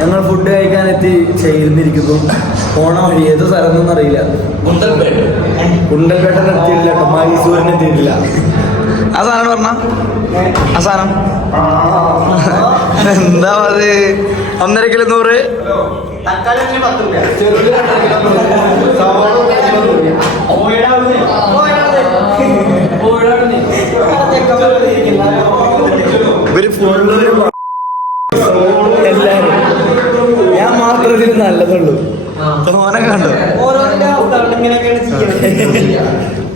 ഞങ്ങൾ ഫുഡ് കഴിക്കാനെത്തി ചേർന്നിരിക്കുന്നു. പോണ വഴി ഏത് സ്ഥലം എന്നൊന്നും അറിയില്ല. കുണ്ടൽപേട്ട എത്തിയിട്ടില്ല കേട്ടോ, മൈസൂരിന് എത്തിയിട്ടില്ല. ആ സാധനം പറഞ്ഞ ആ സാധനം എന്താ അത് 1.5 കിലോ 100, തക്കാളി 10 രൂപ. ഇവര് ഫുള്ള് എല്ലാരും, ഞാൻ മാത്രം ഇതിന് നല്ലതുള്ളൂ. തോനെ കണ്ടോ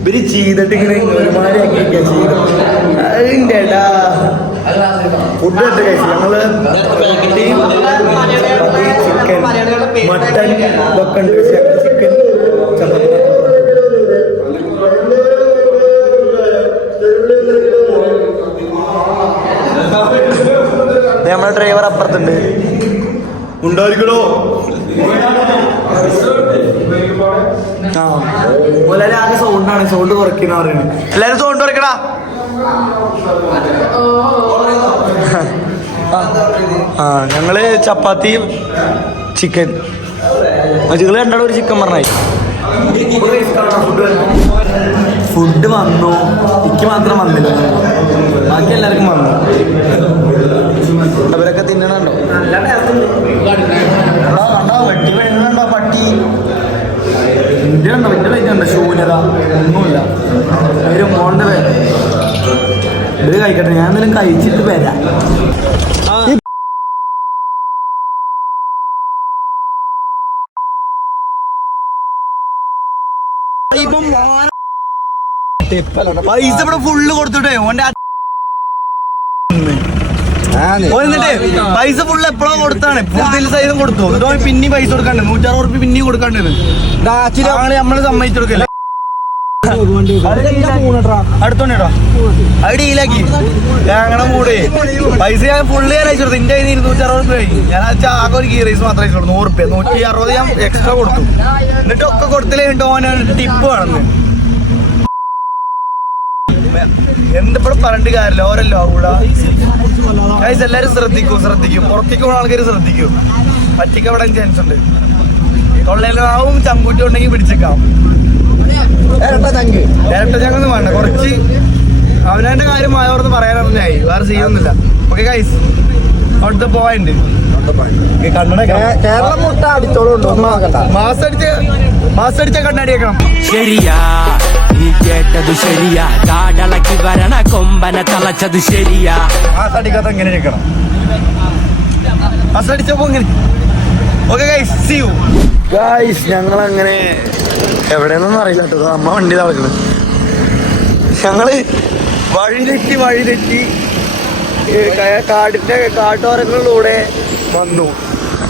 ഇവര് ചെയ്തിട്ട് ഇങ്ങനെ ഒരുമാതിരി ആക്കിയൊക്കെയാ ചെയ്തത്. അതിൻ്റെ ഏട്ടാ ഫുഡ് എടുത്ത് കഴിച്ചു. ഞങ്ങള് ചിക്കൻ, മട്ടൻ ഇതൊക്കെ ഉണ്ട്. ചിക്കൻ ചപ്പാത്തി നമ്മുടെ ഡ്രൈവർ അപ്പുറത്തുണ്ട്. ഉണ്ടായിരിക്കണോ ആകെ സൗണ്ടാണ്, സൗണ്ട് കുറയ്ക്കുന്ന പറയുന്നത്. എല്ലാരും സൗണ്ട് കുറയ്ക്കടാ. ഞങ്ങള് ചപ്പാത്തി ചിക്കൻ, നിങ്ങൾ രണ്ടാളും ഒരു ചിക്കൻ പറഞ്ഞായി. ഫുഡ് വന്നു, എനിക്ക് മാത്രം വന്നില്ല, ബാക്കി എല്ലാവർക്കും വന്നു. അവരൊക്കെ തിന്നണുണ്ടോ? വെട്ടി വേണുണ്ടോ പട്ടി? എൻ്റെ ഉണ്ടോ, എൻ്റെ വൈകുന്നുണ്ടോ ശൂന്യത ഒന്നുമില്ല. ഒരു മോളുടെ പേര് ഇത് കഴിക്കട്ടെ, ഞാൻ എന്തെങ്കിലും കഴിച്ചിട്ട് വരാം. പൈസ ഇവിടെ ഫുള്ള് കൊടുത്തിട്ടേ ഓന്റെ പൈസ ഫുള്ള് എപ്പോഴോ കൊടുത്താണ്. പുതിയ സൈസും കൊടുത്തു. എന്നിട്ട് പിന്നെ പൈസ കൊടുക്കാണ്ട് 160 റുപ്യ പിന്നെയും കൊടുക്കാണ്ട്. നമ്മള് സമ്മതിച്ചു കൊടുക്കല്ലേ. അടുത്തോണ്ടോ അത് ഡീലാക്കി ഞങ്ങളെ മൂട് പൈസ ഞാൻ ഫുള്ള് ഞാൻ അയച്ചു കൊടുത്തു. എന്റെ കയ്യിൽ 260 റുപ്യ കഴിഞ്ഞു. ഞാൻ ആകെ ഒരു ഗീ റൈസ് മാത്രമേ അയച്ചു കൊടുത്തു. 100 റുപ്യ 160 ഞാൻ എക്സ്ട്രാ കൊടുത്തു. എന്നിട്ട് ഒക്കെ കൊടുത്തില്ലേ ഓന് ടിപ്പ് വേണമെന്ന്. എന്തിപ്പോഴും പറഞ്ഞിട്ട് കാര്യമില്ല. ഓരല്ലോ കൂടാ എല്ലാരും ശ്രദ്ധിക്കും. പുറത്തേക്ക് പോകുന്ന ആൾക്കാർ ശ്രദ്ധിക്കും. പറ്റിക്കപ്പെടാൻ ചാൻസ് ഉണ്ട്. തൊള്ളയിലാവും ചങ്കൂറ്റി ഉണ്ടെങ്കിൽ പിടിച്ചേക്കാം. ഇരട്ട ചങ്ങൊന്നും വേണ്ട, കുറച്ച് അവനവന്റെ കാര്യം ആയോർന്ന് പറയാനറിഞ്ഞായി. വേറെ ചെയ്യുന്നില്ല. ഓക്കെ ഗൈസ്, അവിടുത്തെ പോയിന്റ് കേരളം മുട്ട അടിച്ചോളുണ്ടോ? മാസടിച്ച കണ്ണാടി വെക്കണം. ശരിയാ, നീ കേട്ടത് ശരിയാ. കാടളക്കി വരണ കൊമ്പനെ തളച്ചത് ശരിയാ. മാസടിക്കാത്ത എങ്ങനെ വെക്കണം? മാസടിച്ചപ്പോ ഇങ്ങനെ. Okay guys, see you guys. ഞങ്ങളങ്ങനെ എവിടെയൊന്നും അറിയില്ല കേട്ടോ, അമ്മ വണ്ടി തളക്കുന്നത്. ഞങ്ങള് വഴിതെറ്റി കാട്ടോരങ്ങളിലൂടെ വന്നു.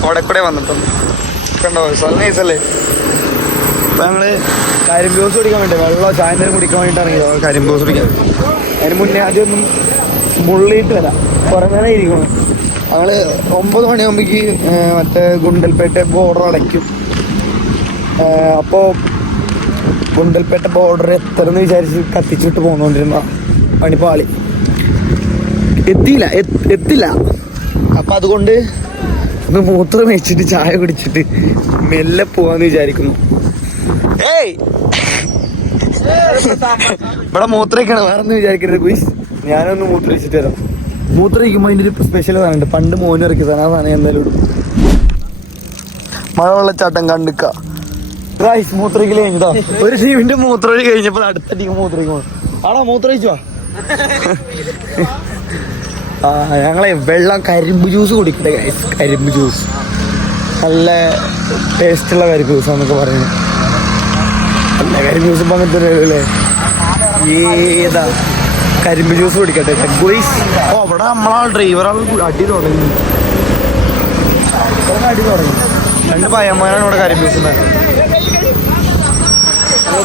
അവിടെ വന്നിട്ടും കണ്ടോ, സ്ഥലം നൈസല്ലേ. അപ്പൊ ഞങ്ങള് കരിമ്പൂസ് കുടിക്കാൻ വേണ്ടി, വെള്ളം ചായന്തരം കുടിക്കാൻ വേണ്ടിയിട്ട് ഇറങ്ങിയതോ. കരിമ്പൂസ് കുടിക്കാൻ അതിന് മുന്നേ ആദ്യമൊന്നും മുള്ളിയിട്ട് വരാം. കുറേ നേരം ഇരിക്കണം. ഞങ്ങള് 9 മണിയാകുമ്പോഴേക്ക് മറ്റേ ഗുണ്ടൽപേട്ട ബോർഡർ അടയ്ക്കും. അപ്പോൾ ഗുണ്ടൽപേട്ട ബോർഡർ എത്തരെന്ന് വിചാരിച്ച് കത്തിച്ചിട്ട് പോന്നുകൊണ്ടിരുന്ന പണിപ്പാളി എത്തില്ല. അപ്പം അതുകൊണ്ട് ഒന്ന് മൂത്രം വെച്ചിട്ട് ചായ കുടിച്ചിട്ട് മെല്ലെ പോവാന്ന് വിചാരിക്കുന്നു. ഏയ് ഇവിടെ മൂത്രമൊക്കെയാണ്, വേറെ ഒന്നും വിചാരിക്കരുത് ഗുയ്സ്. ഞാനൊന്ന് മൂത്രമൊഴിച്ചിട്ട് വരാം. മൂത്രമൊഴിക്കുമ്പോൾ അതിൻ്റെ ഒരു സ്പെഷ്യൽ സാധനമുണ്ട്. പണ്ട് മോന് ഇറക്കിയ സാധനം. ആ സാധനം എന്തായാലും ഇടും. മഴവെള്ളച്ചാട്ടം കണ്ടിക്ക ഗൈസ്. മൂത്രമൊഴിക്കൽ കഴിഞ്ഞതാ. ഒരു ടീമിന്റെ മൂത്രമൊഴി കഴിഞ്ഞപ്പോൾ അടുത്ത ടീം മൂത്രമൊഴിക്കണം. ആടാ മൂത്രമൊഴിച്ചോ? ഞങ്ങളെ വെള്ളം കരിമ്പ് ജ്യൂസ് കുടിക്കട്ടെ ഗൈസ്. കരിമ്പ് ജ്യൂസ് നല്ല ടേസ്റ്റുള്ള കരിമ്പ് ജ്യൂസ് എന്നൊക്കെ പറയുന്നത്. നല്ല കരിമ്പ് ജ്യൂസ് ഇപ്പം അങ്ങനത്തെ അല്ലേ? ഏതാ കരിമ്പ് ജ്യൂസ് കുടിക്കട്ടെ ഗൈസ്. ഓ അവിടെ നമ്മളാ ഡ്രൈവറാൾ അടി തുടങ്ങി. രണ്ട് പയ്യന്മാരാണ് ഇവിടെ കരിമ്പ് ജ്യൂസ് ഉണ്ടാക്കുന്നത്.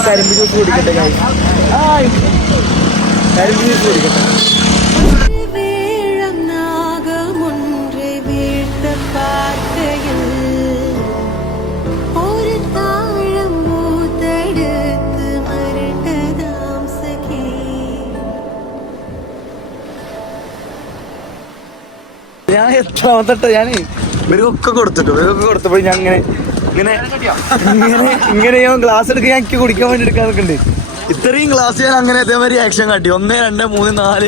കരിമ്പ് ജ്യൂസ് കുടിക്കട്ടെ ഗൈസ്. കരിമ്പ് ജ്യൂസ് കുടിക്കട്ടെ. ഞാൻ എത്രാമത്തെ ഞാൻ ഇവർക്കൊക്കെ കൊടുത്തപ്പോൾ ഞാൻ ഇങ്ങനെ ഞാൻ ഗ്ലാസ് എടുക്കാൻ എനിക്ക് കുടിക്കാൻ വേണ്ടി എടുക്കാൻ നിൽക്കുന്നുണ്ട്. ഇത്രയും ഗ്ലാസ് ഞാൻ അങ്ങനെ അതേമാതിരി ആക്ഷൻ കാട്ടി 1 2 3 4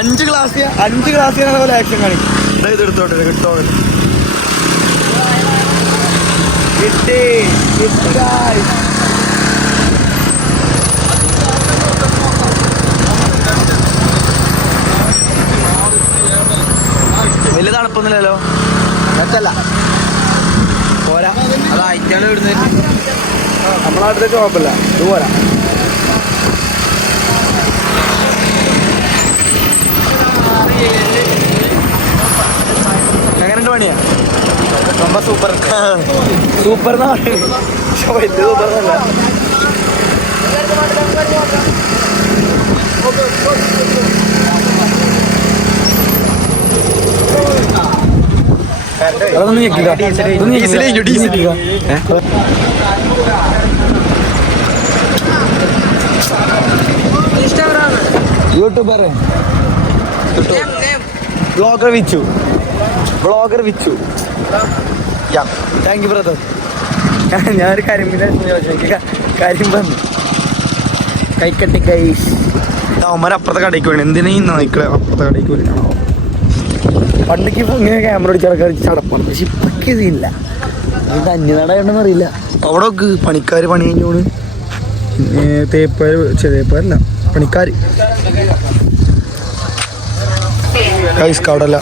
5 ഗ്ലാസ് ഞാൻ അതുപോലെ ആക്ഷൻ കാണിക്കും. ഇത് എടുത്തോട്ടെ കിട്ടോ കിട്ടി വലിയ തണുപ്പൊന്നുമില്ലല്ലോ. മറ്റല്ല പോരാ, അത് അയക്കാണ് വിടുന്നത്. നമ്മളടുത്തേക്ക് കുഴപ്പമില്ല, ഇത് പോരാ. എങ്ങനെയുണ്ട് പണിയാ? ரொம்ப സൂപ്പർ എന്നാ പറയുന്നത്. പക്ഷെ വലിയ സൂപ്പർ എന്നല്ല. അതൊന്നും YouTuber blogger Vichu. Thank you brother. ഞാനൊരു കരിമ്പിനെ ചോദിച്ചു, കരിമ്പ് വന്നു കൈക്കട്ടി കൈ. അവന്മാർ അപ്പുറത്തെ കടയ്ക്ക് വേണം. എന്തിനാ ഈ നായ്ക്കളെ അപ്പുറത്തെ കടയ്ക്ക് വേണോ? പണ്ടേക്ക് ഇപ്പൊ ഇങ്ങനെ ക്യാമറ അടിച്ച ആൾക്കാർ ചടപ്പാണ്. പക്ഷെ ഇപ്പൊക്കെ ഇതില്ല. ഇത് അന്യനാടായോണ്ടെന്ന് അറിയില്ല. അവിടെ ഒക്കെ പണിക്കാർ പണി കഴിഞ്ഞോണ്. തേപ്പല്ല പണിക്കാർ കടല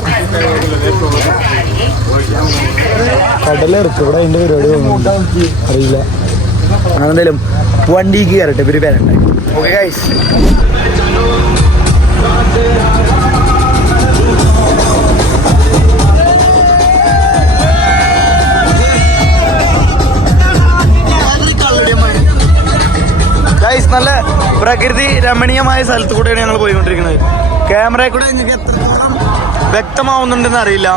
ഇറക്കും. ഇവിടെ അതിന്റെ പരിപാടി തോന്നുന്നുണ്ട്, അറിയില്ല. അങ്ങനെ എന്തായാലും വണ്ടിക്ക് കയറട്ടെ, ഇവര് പേരണ്ടേ. ഓക്കെ ഗൈസ്, ഗൈസ് നല്ല പ്രകൃതി രമണീയമായ സ്ഥലത്ത് കൂടെയാണ് ഞങ്ങൾ പോയിക്കൊണ്ടിരിക്കുന്നത്. ക്യാമറയിൽ കൂടെ നിങ്ങൾക്ക് എത്രത്തോളം വ്യക്തമാവുന്നുണ്ടെന്ന് അറിയില്ല,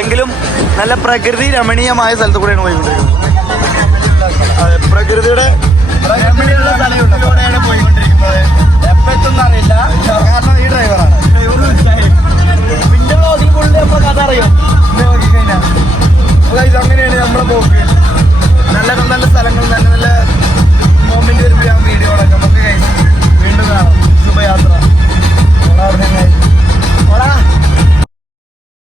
എങ്കിലും നല്ല പ്രകൃതി രമണീയമായ സ്ഥലത്ത് കൂടെയാണ് പോയിക്കൊണ്ടിരിക്കുന്നത്. അതെ, പ്രകൃതിയുടെ രമണീയമായ